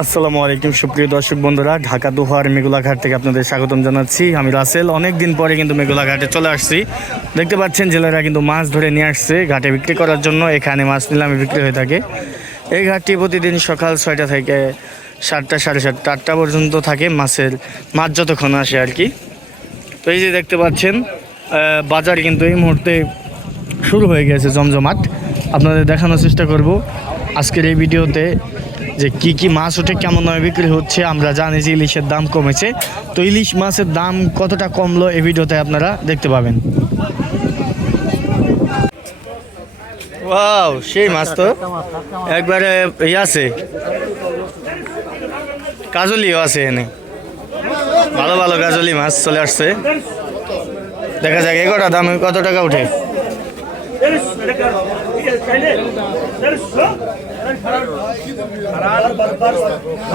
আসসালামু আলাইকুম, সুপ্রিয় দর্শক বন্ধুরা, ঢাকা দোহার মেঘুলাঘাট থেকে আপনাদের স্বাগতম জানাচ্ছি। আমি রাসেল অনেক দিন পরে কিন্তু মেঘুলাঘাটে চলে আসছি। দেখতে পাচ্ছেন জেলেরা কিন্তু মাছ ধরে নিয়ে আসছে ঘাটে বিক্রি করার জন্য। এখানে মাছ নিলামে বিক্রি হয়ে থাকে। এই ঘাটটি প্রতিদিন সকাল ছয়টা থেকে সাতটা, সাড়ে সাতটা, আটটা পর্যন্ত থাকে মাছের মাছ যতক্ষণ আসে আর কি। তো এই যে দেখতে পাচ্ছেন বাজার কিন্তু এই মুহূর্তে শুরু হয়ে গেছে জমজমাট। আপনাদের দেখানোর চেষ্টা করব। আজকের এই ভিডিওতে যে কি কি মাছ ওঠে, কেমন দামে বিক্রি হচ্ছে, আমরা জানি যে ইলিশের দাম কমেছে। তো ইলিশ মাছের দাম কতটা কমলো এই ভিডিওতে আপনারা দেখতে পাবেন। ওয়াও, সেই মাছ তো। একবারে ইয়ে আছে। কাজলিও আছে এনে। ভালো ভালো কাজলি মাছ চলে আসছে। দেখা যাক এগারোটা দাম কত টাকা উঠে?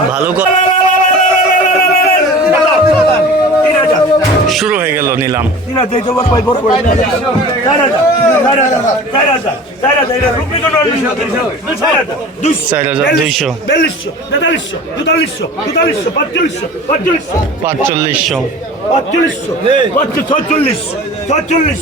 ভালো শুরু হয়ে গেল নিলাম। চার হাজার দুইশো। পাঁচচল্লিশশো। পাঁচচল্লিশশো। ছচল্লিশ ছচল্লিশ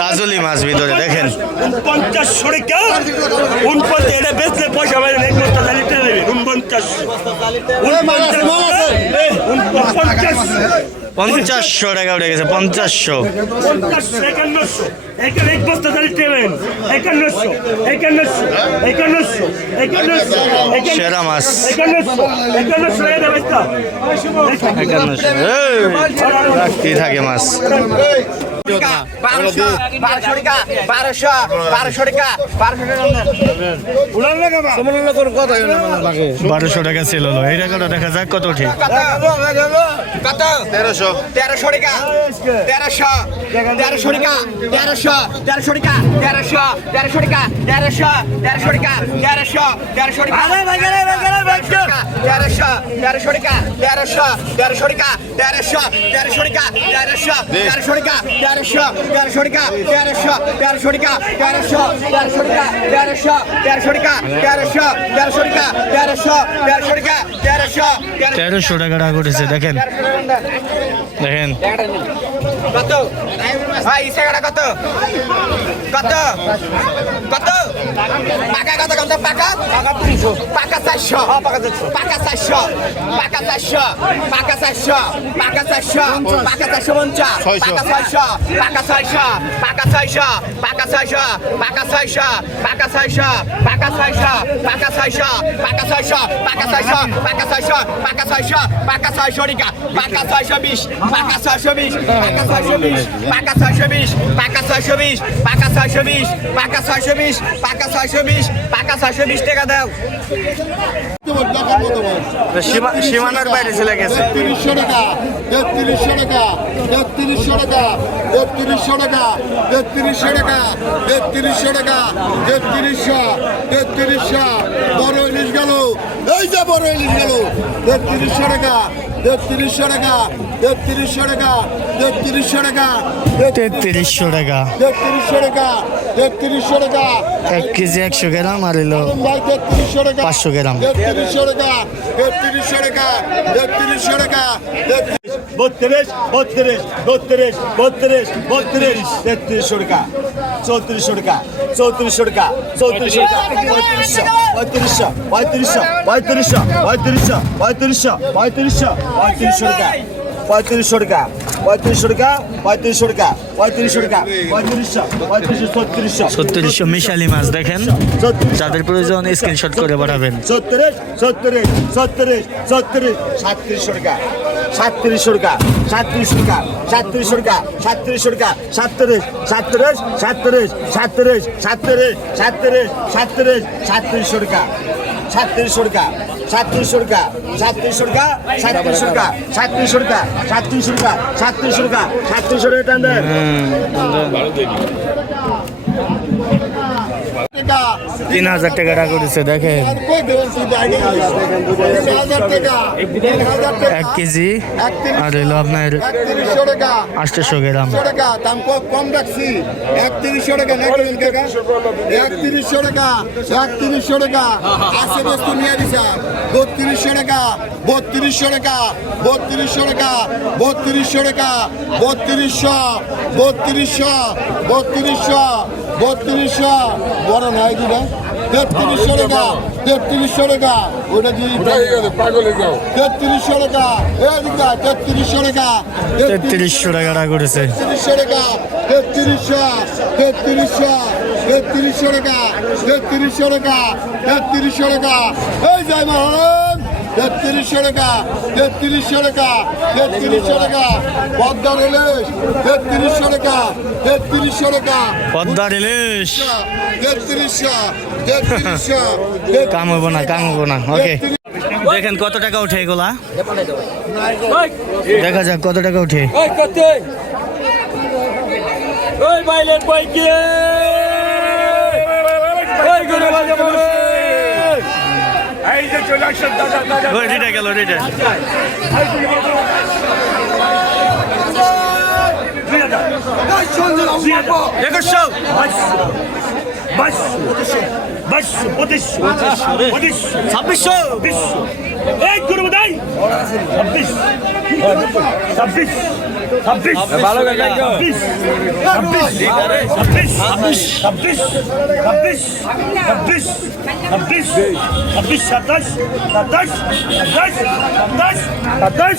কাজলি মাছ ভিতরে দেখেন উনপঞ্চাশ সরে কেউ উনপঞ্চাশ এটা বেচলে পয়সা বাইরে পঞ্চাশশো টাকা উঠে গেছে পঞ্চাশশো। পঞ্চাশ একান্নশো। এক বস্তা চালিয়ে দেবেন একান্নশো একান্নশো একান্নশো একান্নশো সেরা মাছ। একান্নশো একান্নশো একান্নশো। রাখতেই থাকে মাছ। বারোশো বারোশো টাকা বারোশো বারোশো টাকা বারোশো টাকা বারোশো টাকা ছিল এই টাকাটা দেখা যাক কত উঠে কত তেরোশো তেরোশো টাকা তেরোশো তেরোশো টাকা তেরোশো তেরোশো টাকা তেরোশো তেরোশো টাকা তেরোশো তেরোশো টাকা তেরোশো তেরোশো টাকা তেরোশো তেরোশো টাকা তেরোশো তেরোশো টাকা তেরোশো তেরোশো টাকা তেরোশো তেরোশো টাকা তেরোশো তেরোশো টাকা তেরোশো তেরোশো টাকা তেরোশো তেরোশো টাকা তেরোশো তেরোশো টাকা তেরোশো তেরোশো টাকা তেরোশো তেরোশো টাকা তেরোশো তেরোশো তেরোশো টাকা করেছে দেখেন। দেখেন। কত ভাই ইসাগাটা কত কত কত পাকা কত কত পাকা পাকা চারশো পাকা চারশো পাকা চারশো পাকা চারশো পাকা চারশো পাকা চারশো পঞ্চাশ পাকা ছয়শো পাকা ছয়শো পাকা ছয়শো পাকা ছয়শো পাকা ছয়শো পাকা ছয়শো পাকা ছয়শো পাকা ছয়শো পাকা ছয়শো পাকা ছয়শো পাকা ছয়শো পাকা ছয়শো পাকা ছয়শো টিকা পাকা ছয়শো বিশ পাকা ছয়শো বিশ পাকা ছয়শো só paca só chuvis, paca só chuvis, paca só chuvis, paca só chuvis, paca só chuvis, paca só chuvis, pegadão. সীমানার বাইরে চলে গেছে তেত্রিশশো টাকা তেত্রিশশো টাকা তেত্রিশশো টাকা তেত্রিশশো টাকা তেত্রিশশো টাকা তেত্রিশশো টাকা তেত্রিশশো তেত্রিশশো বড় ইলিশ গেল এই যে বড় ইলিশ গেল তেত্রিশশো টাকা তেত্রিশশো টাকা তেত্রিশশো টাকা তেত্রিশশো টাকা তেত্রিশশো টাকা তেত্রিশশো টাকা তেত্রিশশো টাকা এক কেজি একশো গ্রাম আর এলো ভাই তেত্রিশশো টাকা পাঁচশো গ্রাম তেত্রিশশো টাকা তেত্রিশশো টাকা তেত্রিশশো টাকা বত্রিশ বত্রিশ বত্রিশ বত্রিশ বত্রিশ। তেত্রিশশো টাকা চৌত্রিশশো টাকা চৌত্রিশশো টাকা চৌত্রিশশো পঁয়ত্রিশশো পঁয়ত্রিশশো পঁয়ত্রিশশো পঁয়ত্রিশশো পঁয়ত্রিশশো পঁয়ত্রিশশো পঁয়ত্রিশশো পঁয়ত্রিশশো টাকা পঁয়ত্রিশশো টাকা পঁয়ত্রিশশো টাকা পঁয়ত্রিশশো টাকা পঁয়ত্রিশশো টাকা পঁয়ত্রিশশো পঁয়ত্রিশশো ছত্রিশশো। ছত্রিশশো মিশালি মাছ দেখেন। যাদের প্রয়োজন স্ক্রিনশট করে পাঠাবেন। ছত্রিশ ছত্রিশ ছত্রিশ ছত্রিশ সাতত্রিশশো টাকা সাতত্রিশশো টাকা সাতত্রিশশো টাকা সাতত্রিশশো টাকা সাতত্রিশশো টাকা সাতত্রিশ সাতত্রিশ সাতত্রিশ সাতত্রিশ সাতত্রিশ সাতত্রিশ সাতত্রিশ সাতত্রিশশো টাকা। সাতত্রিশশো টাকা সাতত্রিশশো টাকা সাতত্রিশশো টাকা সাতত্রিশশো টাকা সাতত্রিশশো টাকা সাতত্রিশশো টাকা সাতত্রিশশো টাকা সাতত্রিশশো টাকা তিন হাজার টাকাটা করেছে দেখেন। এক কেজি আর এলো আপনার আষ্টশো গ্রাম। কম রাখছি একত্রিশশো টাকা একত্রিশশো টাকা একত্রিশশো টাকা আশি বস্তু নিয়ে দিছা বত্রিশশো টাকা বত্রিশশো টাকা বত্রিশশো টাকা বত্রিশশো টাকা বত্রিশশো বত্রিশশো বত্রিশশো বত্রিশশো বড় নয় দিবা? তেত্রিশশো টাকা তেত্রিশশো টাকা। ওটা দিয়ে তেত্রিশশো টাকা। এদিকে তেত্রিশশো টাকা। তেত্রিশশো টাকা টাকা করেছে। তেত্রিশশো টাকা তেত্রিশশো তেত্রিশশো তেত্রিশশো টাকা তেত্রিশশো টাকা তেত্রিশশো টাকা। এই জয় মহারাজ তেত্রিশশো টাকা তেত্রিশশো টাকা তেত্রিশশো টাকা। পদ্মা রেলেশ তেত্রিশশো টাকা তেত্রিশশো টাকা। পদ্মার ইলিশ তেত্রিশশো তেত্রিশশো কাম হব না কাম হব না। ওকে দেখেন কত টাকা উঠে এগুলা। দেখা যাক কত টাকা উঠে। ওই কত ওই বাইলের বই ওই গরু বাজে এই যে চলে আসছে দাদা দাদা রিটা গেল রিটা। একুশশো। বাইশশো বাইশশো পঁচিশশো পঁচিশশো ছাব্বিশশো। বিশশো এই করব তাই ছাব্বিশ। ছাব্বিশ। সাতাশ। সাতাশ। সাতাশ। সাতাশ।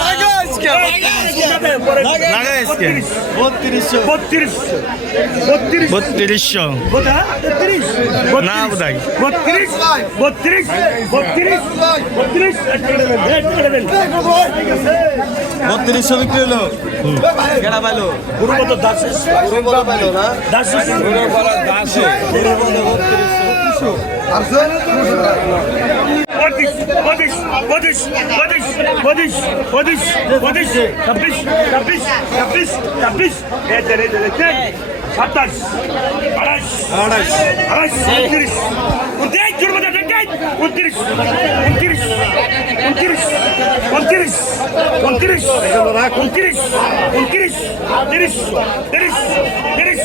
বত্রিশশো। না বোধহয়। বত্রিশ। বত্রিশ। বত্রিশ। বত্রিশ। বত্রিশশো বিক্রি হলো। কেনা পাইলো। গুরু কত দাস পাইলো না দাস अड़तीस बत्तीस बत्तीस बत्तीस बत्तीस बत्तीस बत्तीस छब्बीस छब्बीस छब्बीस छब्बीस সাতাশ আঠাশ আঠাশ। আঠাশ উনত্রিশ। উনত্রিশ জোর মধ্যে দেখাই উনত্রিশ উনত্রিশ উনত্রিশ উনত্রিশ উনত্রিশ উনত্রিশ উনত্রিশ তিরিশ তিরিশ তিরিশ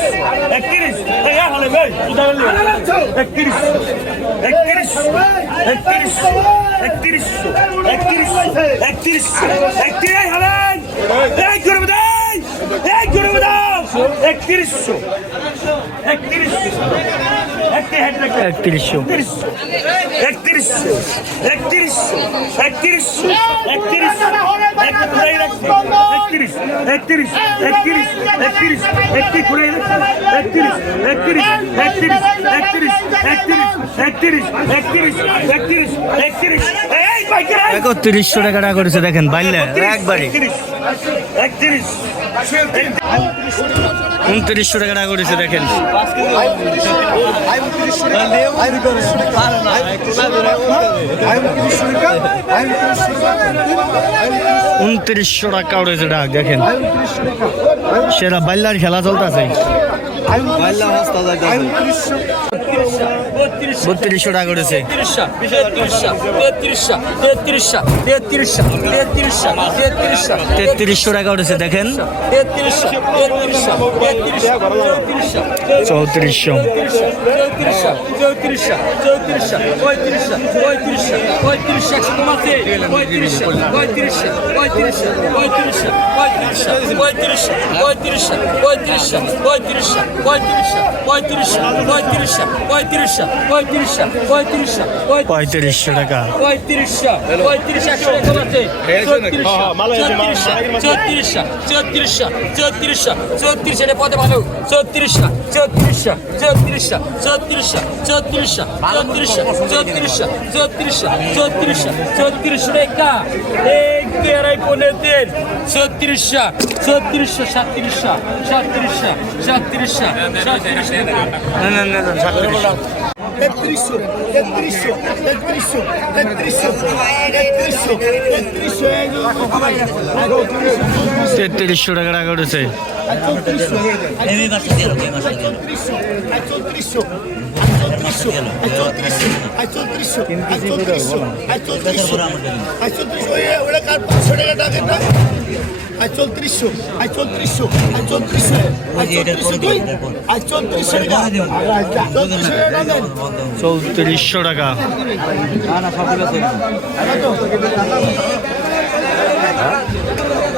একত্রিশ। একত্রিশ একত্রিশ একত্রিশ একত্রিশ একত্রিশ একত্রিশ একত্রিশ হলে এই করবে দাও একত্রিশশো একত্রিশশো একত্রিশশো একত্রিশশো একত্রিশশো একত্রিশশো একত্রিশ একত্রিশ একত্রিশ একত্রিশ একত্রিশ একত্রিশ একত্রিশ একত্রিশ একত্রিশ একত্রিশ একত্রিশ একত্রিশ একত্রিশ একত্রিশশো করেছে দেখেন বাইলে একবারে একত্রিশ উনত্রিশশো টাকা টাকা করেছে দেখেন। উনত্রিশশো টাকা উঠেছে ডাক দেখেন। সেরা বাইলার খেলা চলতেছে। বত্রিশশো টাকা উঠেছে তেত্রিশশো টাকা উঠেছে দেখেন চৌত্রিশশো পঁয়ত্রিশ পঁয়ত্রিশ পঁয়ত্রিশ পঁয়ত্রিশ পঁয়ত্রিশ পঁয়ত্রিশ পঁয়ত্রিশ পঁয়ত্রিশশো পঁয়ত্রিশশো পঁয়ত্রিশশো। টাকা। পঁয়ত্রিশশো পঁয়ত্রিশ একশো টাকা কমাতে চৌত্রিশশো চৌত্রিশশো চৌত্রিশশো চৌত্রিশ এটা পদে ভালো চৌত্রিশশো চৌত্রিশশো চৌত্রিশশো চৌত্রিশশো চৌত্রিশশো চৌত্রিশশো চৌত্রিশশো চৌত্রিশশো চৌত্রিশশো চৌত্রিশশো টাকা। তেরাই পনেরো তেল। ছত্রিশশো ছত্রিশশো সাতত্রিশশো সাতত্রিশশো সাতত্রিশশো সাতত্রিশশো। তেত্রিশশো তেত্রিশশো তেত্রিশশো তেত্রিশশো তেত্রিশশো তেত্রিশশো তেত্রিশশো টাকা টাকা উঠেছে। চৌত্রিশশো। চৌত্রিশশো চৌত্রিশশো চৌত্রিশশো চৌত্রিশশো ওটা কার পাঁচশো টাকা টাকা না আজ চৌত্রিশশো আজ চৌত্রিশশো আজ চৌত্রিশশো আজ চৌত্রিশশো দুই আজ চৌত্রিশশো টাকা। চৌত্রিশশো টাকা দেন। চৌত্রিশশো টাকা। আমার তো।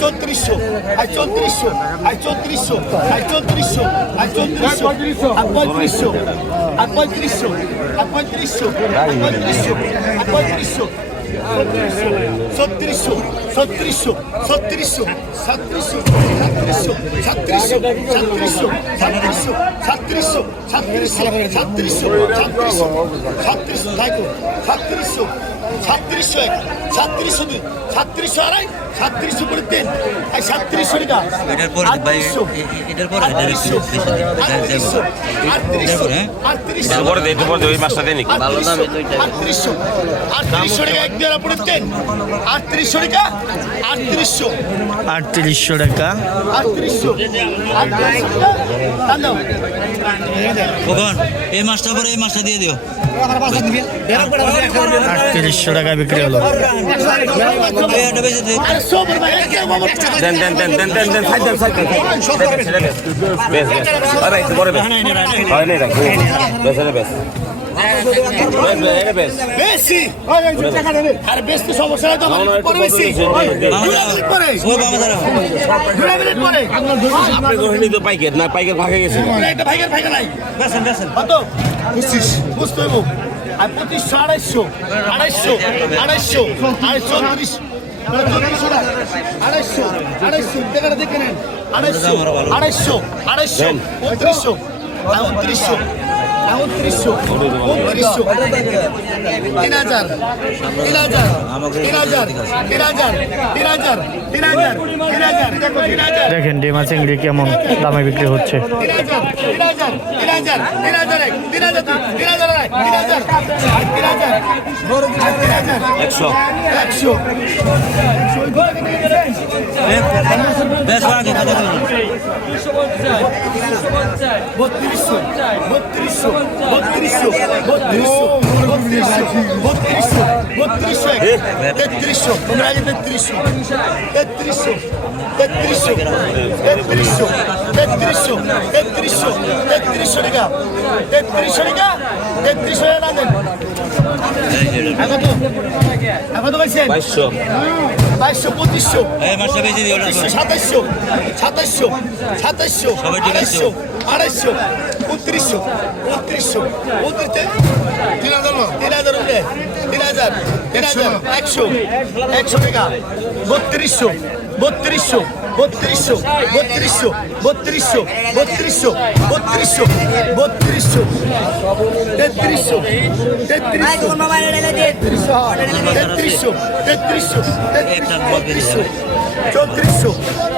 চৌত্রিশশো আর চৌত্রিশশো আর চৌত্রিশশো আর চৌত্রিশশো আর চৌত্রিশশো আর পঁয়ত্রিশশো আর পঁয়ত্রিশশো আর পঁয়ত্রিশশো আর পঁয়ত্রিশশো আর পঁয়ত্রিশশো ছত্রিশশো ছত্রিশশো ছত্রিশশো সাতত্রিশশো সাতত্রিশশো সাতত্রিশশো সাতত্রিশশো সাতত্রিশশো সাতত্রিশশো সাতত্রিশশো সাতত্রিশশো সাতত্রিশশো থাকো সাতত্রিশশো সাতত্রিশশো এক সাতত্রিশশো দুই সাতত্রিশশো আড়াই সাতত্রিশশো করে তিন আর সাতত্রিশশো টাকা আটত্রিশশো আটত্রিশশো আটত্রিশশো আটত্রিশশো টাকা আটত্রিশশো আটত্রিশশো আটত্রিশশো টাকা এই মাছটা পরে এই মাছটা দিয়ে দিও আটত্রিশ পাঁচশো টাকা বিক্রি হলো। দেন পাইকের না ভাগে গেছে আর পঁচিশশো আড়াইশো আড়াইশো আড়াইশো আড়াইশো তিরিশ আড়াইশো আড়াইশো দেখে নেন আড়াইশো আড়াইশো আড়াইশো উনত্রিশশো উনত্রিশশো উনত্রিশশো উনত্রিশশো তিন হাজার তিন হাজার তিন হাজার তিন হাজার তিন হাজার তিন হাজার তিন হাজার তিন হাজার দেখেন ডিমা চিংড়ি কেমন দামে বিক্রি হচ্ছে তিন হাজার তিন হাজার তিন হাজার তিন হাজার তিন হাজার তিন হাজার একশো একশো বেশ আগে কথা বলুন বত্রিশশো বত্রিশশো বত্রিশশো বত্রিশশো বত্রিশশো বত্রিশশো তেত্রিশশো তোমরা আগে তেত্রিশশো তেত্রিশশো তেত্রিশশো তেত্রিশশো তেত্রিশশো তেত্রিশশো তেত্রিশশো টাকা তেত্রিশশো টাকা বাইশশো। বাইশশো পঁচিশশো। সাতাইশশো সাতাইশশো সাতাইশশো আড়াইশশো আড়াইশশো উনত্রিশশো উনত্রিশশো উনত্রিশ তিন হাজার তিন হাজার উপরে তিন হাজার তিন হাজার একশো একশো টাকা। বত্রিশশো বত্রিশশো বত্রিশশো বত্রিশশো বত্রিশশো বত্রিশশো বত্রিশশো বত্রিশশো, তেত্রিশশো তেত্রিশশো তেত্রিশশো তেত্রিশশো বত্রিশশো চৌত্রিশশো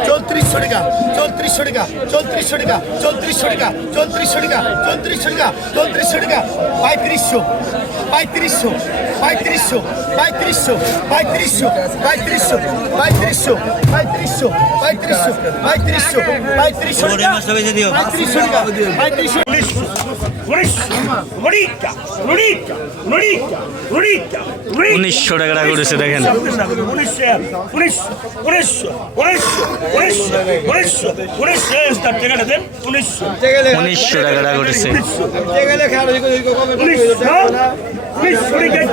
চৌত্রিশশো টাকা চৌত্রিশশো টাকা চৌত্রিশশো টাকা চৌত্রিশশো টাকা চৌত্রিশশো টাকা চৌত্রিশশো টাকা চৌত্রিশশো টাকা, পঁয়ত্রিশশো পঁয়ত্রিশশো পঁয়ত্রিশশো পঁয়ত্রিশশো পঁয়ত্রিশশো পঁয়ত্রিশশো পঁয়ত্রিশশো পঁয়ত্রিশশো পঁয়ত্রিশশো পঁয়ত্রিশশো পঁয়ত্রিশশো। পঁয়ত্রিশশো পঁয়ত্রিশশো উনিশশো টাকা করেছে দেখেন। উনিশশো টাকা করেছে।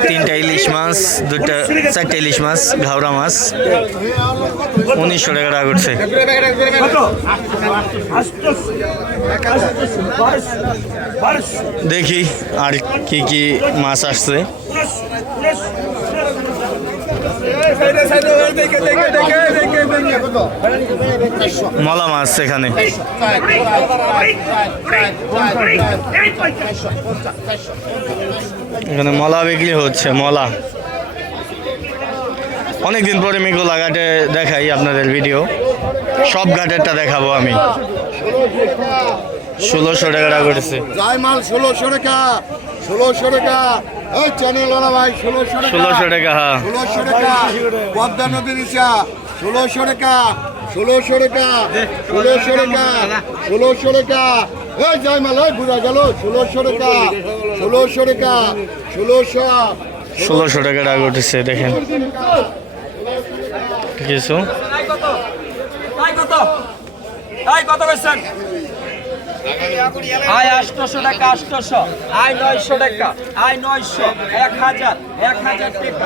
তিনটা ইলিশ মাছ দুটা চারটা ইলিশ মাছ ঘাওড়া মাছ। উনিশশো টাকা করছে। দেখি আর কি কি মাছ আসছে। মলা মাছ এখানে। এখানে মলা বিক্রি হচ্ছে, মলা। অনেকদিন পরে মেঘলা ঘাটে দেখাই আপনাদের ভিডিও সব ঘাটেরটা দেখাবো আমি। ষোলোশো টাকা করেছে। যাই মাল ষোলোশো টাকা ষোলোশো টাকা। এই চ্যানেল ভাই ষোলোশো টাকা। ষোলোশো টাকা হ্যাঁ। ষোলোশো টাকা। পদ্মা নদীর ইচ্ছা ষোলোশো টাকা ষোলোশো টাকা ষোলোশো টাকা ষোলোশো টাকা। এই যাই মাল বুঝা গেল ষোলোশো টাকা ষোলোশো টাকা ষোলোশো ষোলোশো টাকা টাকা উঠেছে দেখেন। কিছু? কত? কত? আয় টাকা আয় নয়শো টাকা আয় নয়শো। এক হাজার এক হাজার টাকা।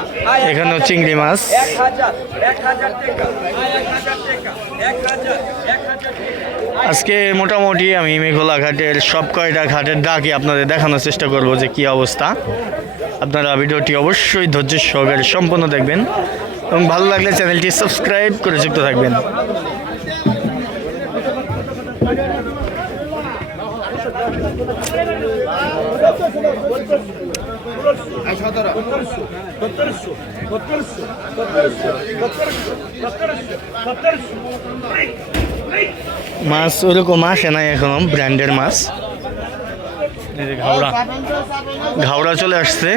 এখানেও চিংড়ি মাছ। এক হাজার এক হাজার টাকা। এক হাজার টাকা এক হাজার এক হাজার আজকে মোটামুটি আমি মেঘলা ঘাটের সব কয়টা ঘাটের ডাকি আপনাদের দেখানোর চেষ্টা করব যে কি অবস্থা। আপনারা ভিডিওটি অবশ্যই ধৈর্য সহকারে সম্পূর্ণ দেখবেন এবং ভালো লাগলে চ্যানেলটি সাবস্ক্রাইব করে যুক্ত থাকবেন। মাছ সতেরোশো মাছ ওরকম এখন ব্র্যান্ডের মাছ। ঘাওড়া। ঘাওড়া চলে আসছে।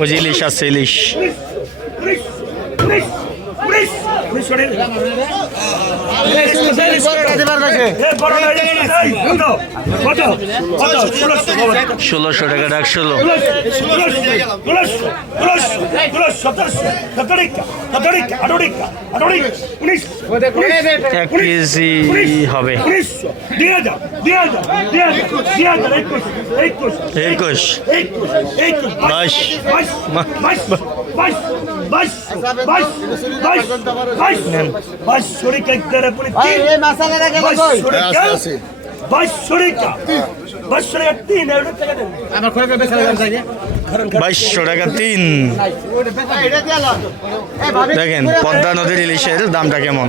ওই যে ইলিশ আসছে ইলিশ। পুলিশ। টাকা ডাক ষোলো। এক কেজি হবে। একুশ বাইশ বাইশশো টাকা তিন। দেখেন পদ্মা নদীর ইলিশের দামটা কেমন?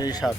এই সাত।